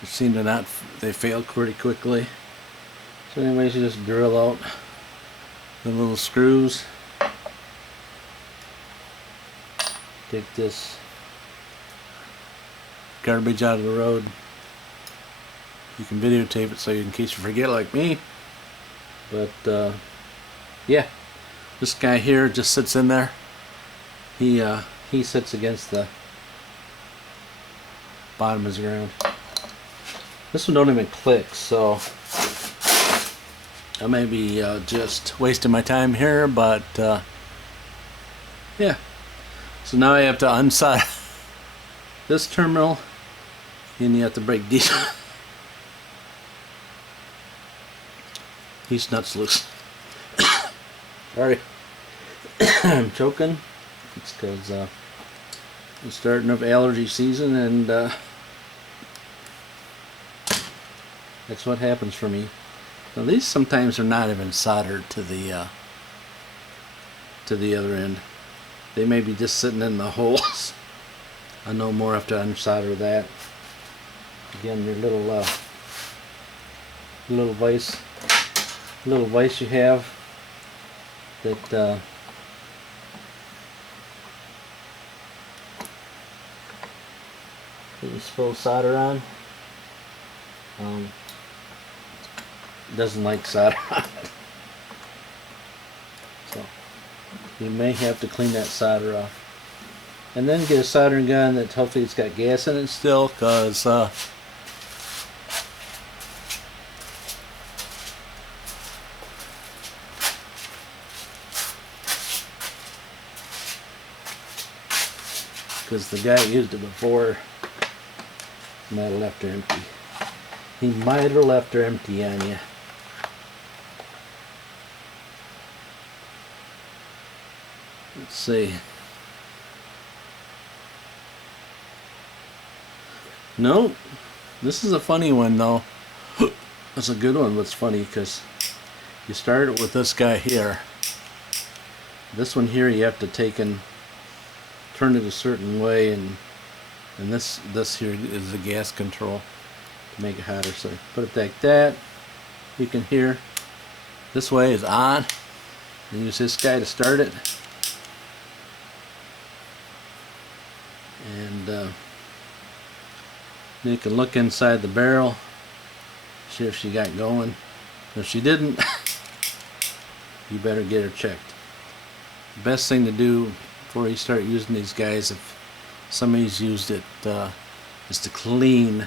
They seem to not, they fail pretty quickly. So anyways, you just drill out the little screws. Take this garbage out of the road. You can videotape it so in case you forget like me. But yeah, this guy here just sits in there. He sits against the bottom of the ground. This one don't even click, so I may be just wasting my time here, but yeah. So now I have to unsolder this terminal, and you have to break these nuts loose. Sorry, I'm choking. It's because it's starting up allergy season, and that's what happens for me. Now these sometimes are not even soldered to the other end. They may be just sitting in the holes. I no more have to unsolder that. Again, your little vise you have that you spill solder on. Doesn't like solder on it. So you may have to clean that solder off. And then get a soldering gun that hopefully it's got gas in it still, because the guy used it before. Might have left her empty. He might have left her empty on you. Let's see. Nope. This is a funny one though. That's a good one. What's funny because you start it with this guy here. This one here you have to take and turn it a certain way, and this here is the gas control to make it hotter. So put it like that. You can hear this way is on. And use this guy to start it. And you can look inside the barrel, see if she got going. If she didn't, you better get her checked. The best thing to do before you start using these guys, if somebody's used it, is to clean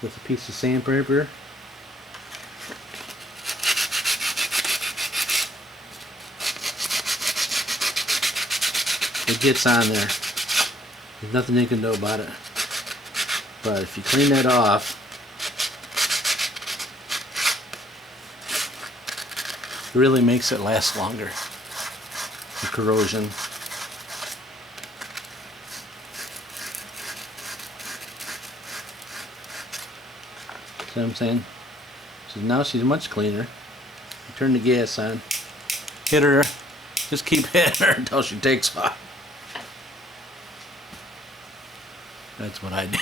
with a piece of sandpaper. It gets on there. There's nothing you can do about it. But if you clean that off, it really makes it last longer. The corrosion. See what I'm saying? So now she's much cleaner. You turn the gas on. Hit her. Just keep hitting her until she takes off. That's what I do.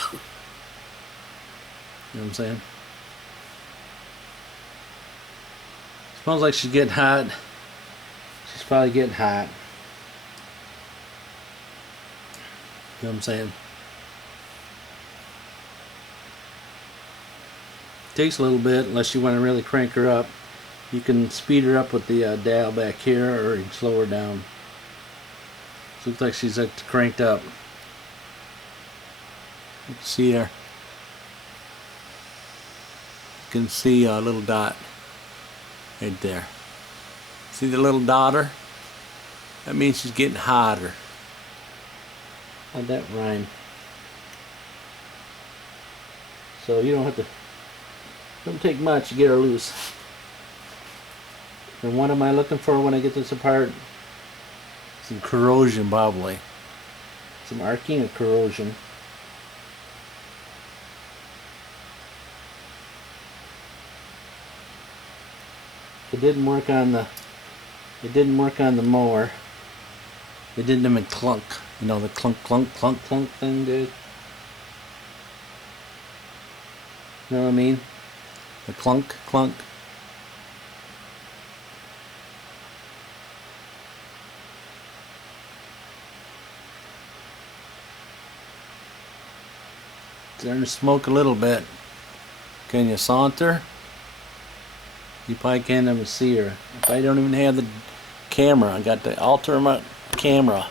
You know what I'm saying? Smells like she's getting hot. She's probably getting hot. You know what I'm saying? Takes a little bit unless you want to really crank her up. You can speed her up with the dial back here, or you can slow her down. So it looks like she's cranked up. You can see her. You can see a little dot right there. See the little daughter? That means she's getting hotter. How'd that rhyme? So you don't have to, don't take much to get her loose. And what am I looking for when I get this apart? Some corrosion probably. Some arcing or corrosion. It didn't work on the mower. It didn't even clunk. You know, the clunk clunk clunk clunk thing, dude. You know what I mean? The clunk, clunk. Starting to smoke a little bit. Can you saunter? You probably can't even see her. If I don't even have the camera, I got the ultimate camera.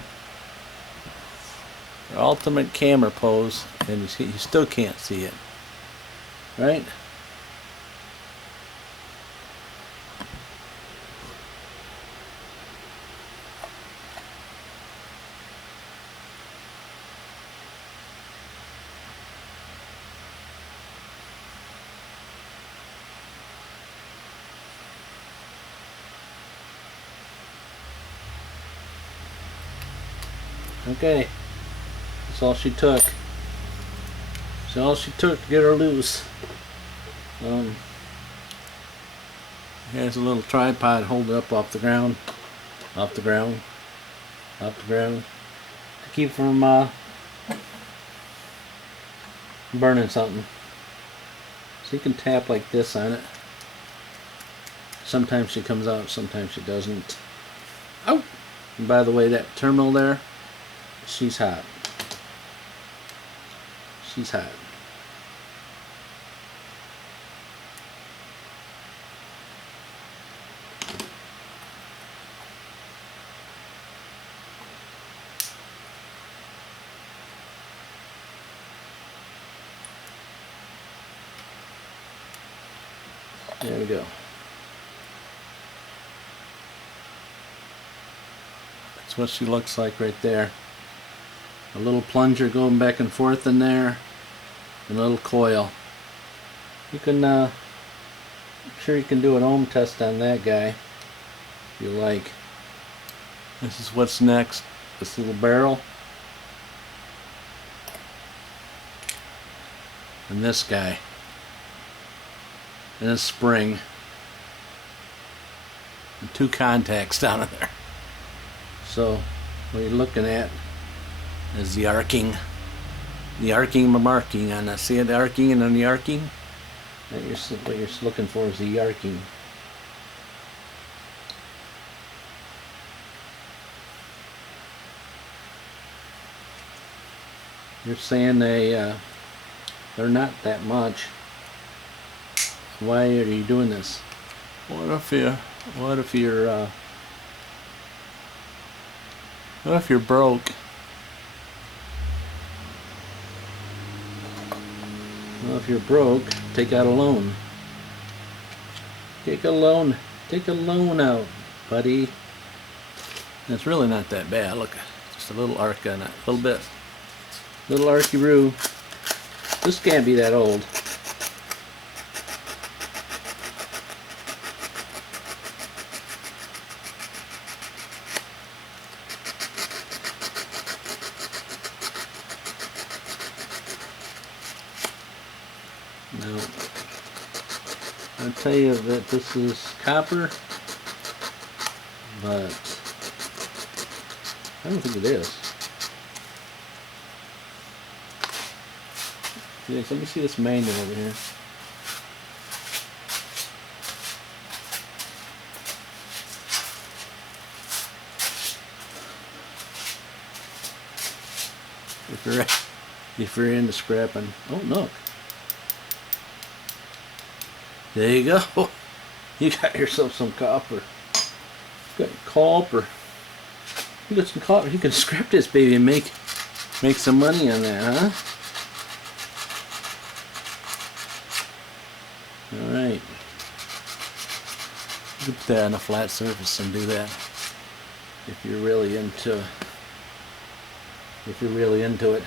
The ultimate camera pose, and you still can't see it. Right? Okay. That's all she took. That's all she took to get her loose. Here's a little tripod hold it up off the ground, off the ground, off the ground, to keep from burning something. So you can tap like this on it. Sometimes she comes out, sometimes she doesn't. Oh! And by the way, that terminal there, she's hot. She's hot. There we go. That's what she looks like right there. A little plunger going back and forth in there, and a little coil. You can, I'm sure you can do an ohm test on that guy, if you like. This is what's next. This little barrel. And this guy. And a spring. And 2 contacts down in there. So, what you're looking at is the arcing. The arcing marking on that. See the arcing and then the arcing? What you're looking for is the arcing. You're saying they're not that much. Why are you doing this? What if you're broke? Well, if you're broke, take out a loan. Take a loan. Take a loan out, buddy. It's really not that bad. Look, just a little arc on it. A little bit. Little arcy-roo. This can't be that old. No. I'll tell you that this is copper, but I don't think it is. Yes, let me see this manual over here. If you're into scrapping, oh look. There you go. You got yourself some copper. You got copper. You got some copper. You can scrap this baby and make some money on that, huh? All right. You can put that on a flat surface and do that if you're really into. If you're really into it.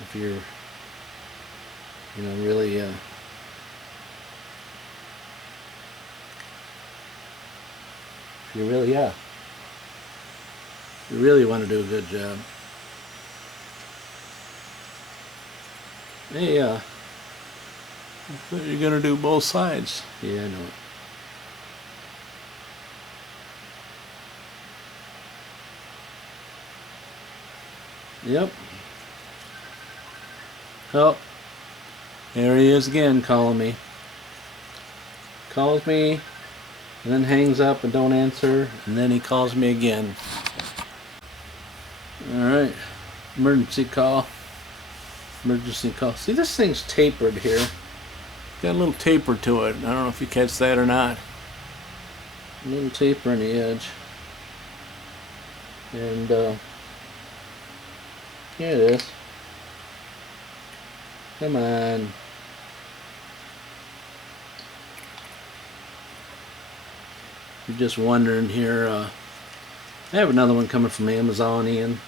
If you're, really. You really want to do a good job. Hey, I thought you were gonna do both sides. Yeah, I know it. Yep. Oh, There he is again calling me. Calls me and then hangs up and don't answer, and then he calls me again. Alright. Emergency call. Emergency call. See, this thing's tapered here. Got a little taper to it. I don't know if you catch that or not. A little taper on the edge. And here it is. Come on. You're just wondering here, I have another one coming from Amazon, Ian.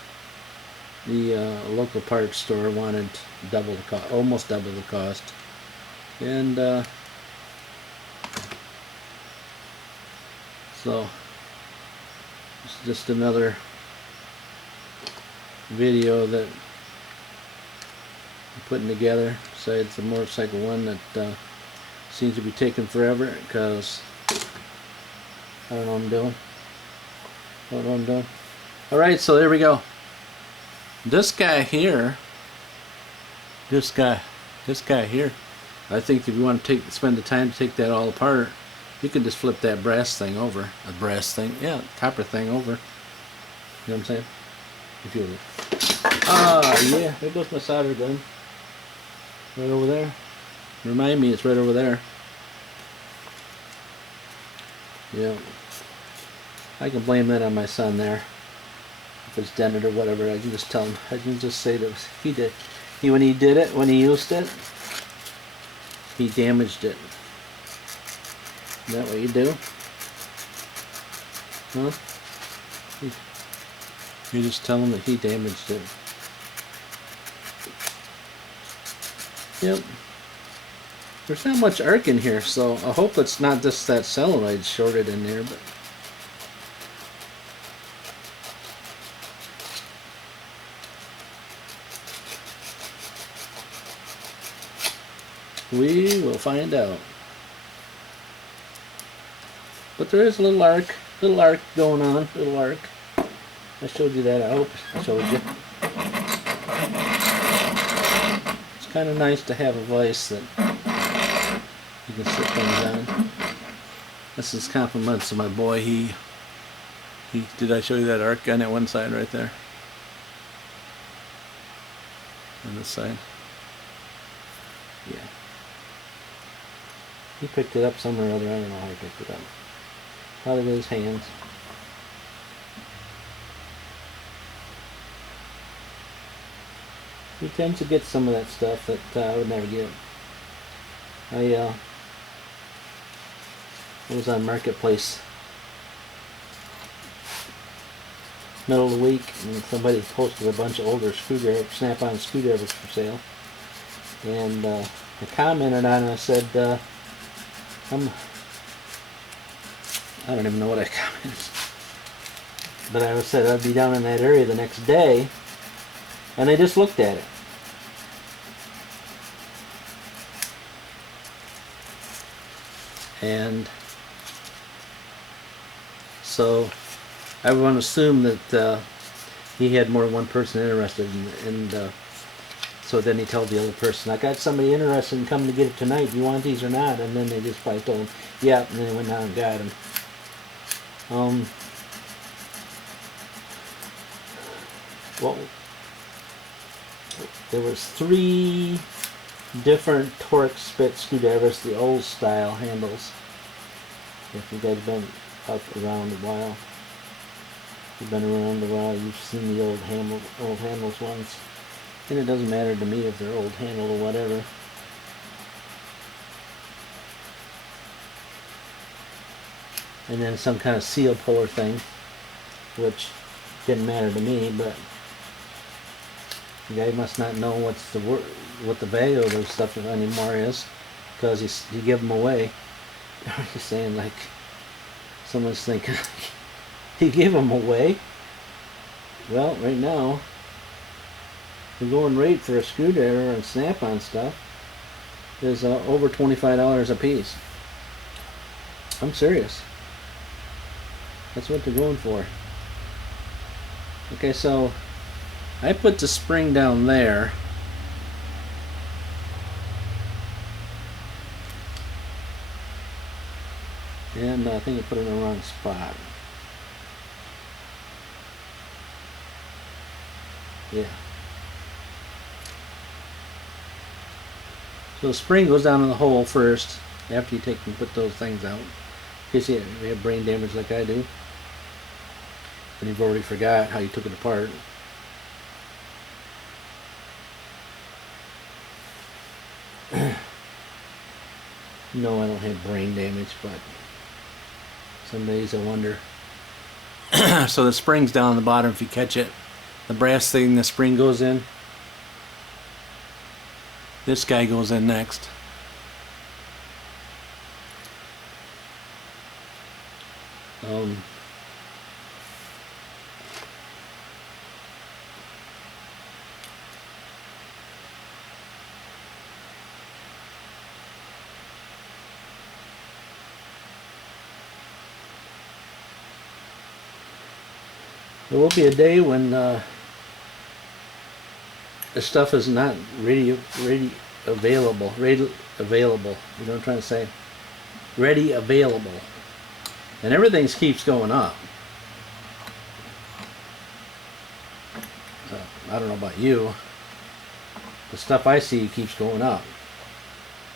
The local parts store wanted double the cost, almost double the cost. And so it's just another video that I'm putting together, besides the motorcycle one that seems to be taking forever because I don't know what I'm doing. Don't know what I'm doing. Alright, so there we go. This guy here, this guy here, I think if you want to spend the time to take that all apart, you can just flip that brass thing over. A brass thing, yeah, copper thing over. You know what I'm saying? If you yeah, there goes my solder gun. Right over there. Remind me, it's right over there. Yeah. I can blame that on my son there. If it's dented or whatever, I can just tell him. I can just say that he did. When he did it, when he used it, he damaged it. Is that what you do? Huh? You just tell him that he damaged it. Yep. There's not much arc in here, so I hope it's not just that solenoid shorted in there, but we will find out. But there is a little arc going on, little arc. I showed you that, I hope I showed you. It's kind of nice to have a vise that you can sit things on. This is compliments to my boy. He did I show you that arc on that one side right there? On this side? Yeah. He picked it up somewhere or other. I don't know how he picked it up. Probably with his hands. He tends to get some of that stuff that I would never get. I was on Marketplace middle of the week, and somebody posted a bunch of older snap-on screwdrivers for sale. And I commented on it. I said, I don't even know what I commented, but I said I'd be down in that area the next day, and I just looked at it. And so I would assume that he had more than one person interested, and so then he told the other person, I got somebody interested in coming to get it tonight. Do you want these or not? And then they just probably told him, yeah, and then they went down and got them. Well, there was 3 different torque spit screwdrivers, the old style handles. If you guys been up around a while, you've been around a while, you've seen the old handles ones. And it doesn't matter to me if they're old handle or whatever. And then some kind of seal puller thing, which didn't matter to me, but the guy must not know what the value of those stuff anymore is, because he give them away. He's saying, like, someone's thinking, he gave them away? Well, right now, the going rate for a screwdriver and snap-on stuff is over $25 a piece. I'm serious. That's what they're going for. Okay, so I put the spring down there And I think I put it in the wrong spot. Yeah. So the spring goes down in the hole first after you take and put those things out. In case you have brain damage like I do. And you've already forgot how you took it apart. No, I don't have brain damage, but some days I wonder. So the spring's down on the bottom if you catch it. The brass thing, the spring goes in. This guy goes in next. There will be a day when the stuff is not ready available. You know what I'm trying to say? Ready available. And everything keeps going up. I don't know about you. The stuff I see keeps going up.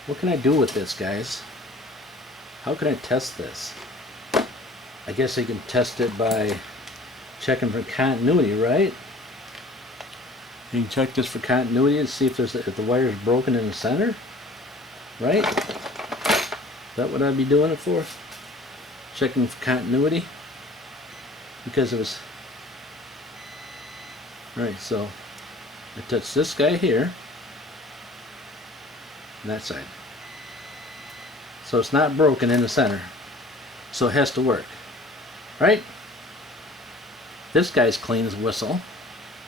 What can I do with this, guys? How can I test this? I guess I can test it by checking for continuity, right? You can check this for continuity and see if the wire is broken in the center, right? Is that what I'd be doing it for? Checking for continuity, because it was. All right, so I touch this guy here, and that side. So it's not broken in the center, so it has to work, right? This guy's clean as a whistle.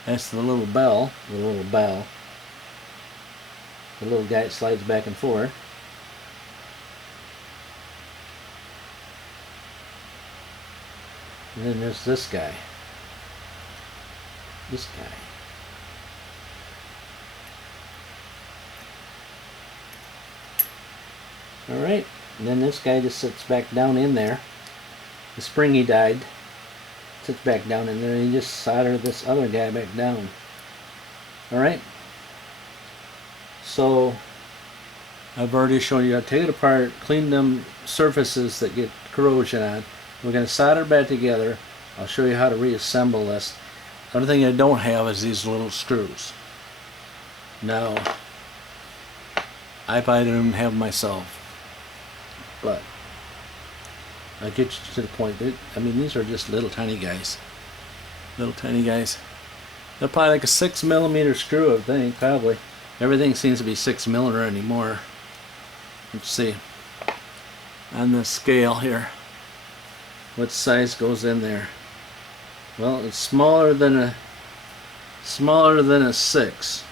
That's the little bell. The little guy that slides back and forth. And then there's this guy. This guy. Alright. And then this guy just sits back down in there. The spring he died. Sits back down in there, and you just solder this other guy back down. Alright? So, I've already shown you how to take it apart, clean them surfaces that get corrosion on. We're going to solder back together. I'll show you how to reassemble this. The only thing I don't have is these little screws. Now, I probably don't even have myself. But I'll get you to the point that, I mean, these are just little tiny guys. Little tiny guys. They're probably like a 6mm screw, I think, probably. Everything seems to be 6mm anymore. Let's see. On the scale here. What size goes in there? Well, it's smaller than a 6.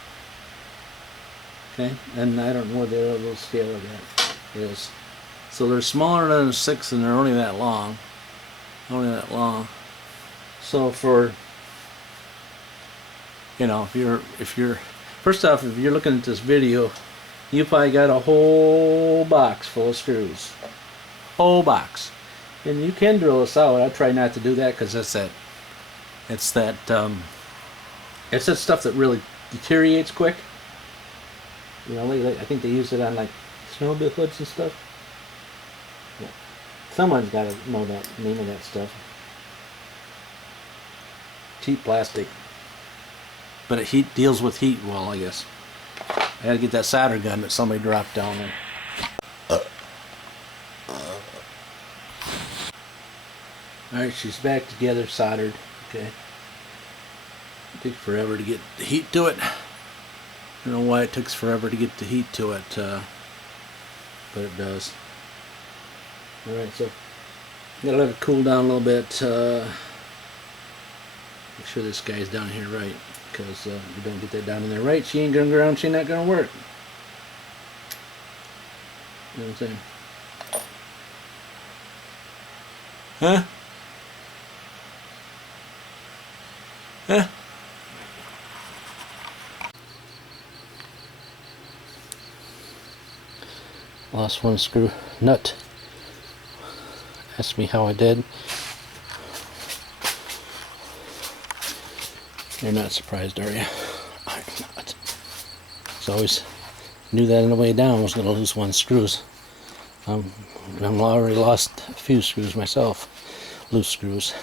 Okay, and I don't know what the other little scale of that is. So they're smaller than a 6, and they're only that long. Only that long. So for, you know, if you're first off, if you're looking at this video, you probably got a whole box full of screws. Whole box. And you can drill this out. I try not to do that because it's that stuff that really deteriorates quick. You know, I think they use it on like snowmobile hoods and stuff. Yeah. Someone's got to know that name of that stuff. Cheap plastic, but it deals with heat well, I guess. I got to get that solder gun that somebody dropped down there. Alright, she's back together, soldered. Okay. It takes forever to get the heat to it. I don't know why it takes forever to get the heat to it, but it does. Alright, so gotta let it cool down a little bit. Make sure this guy's down here right, because if you don't get that down in there right, she ain't gonna go around, she ain't not gonna work. You know what I'm saying? Huh? Huh? Lost one screw nut. Ask me how I did. You're not surprised, are you? I'm not. As always, knew that on the way down I was going to lose one screws. I've already lost a few screws myself, loose screws.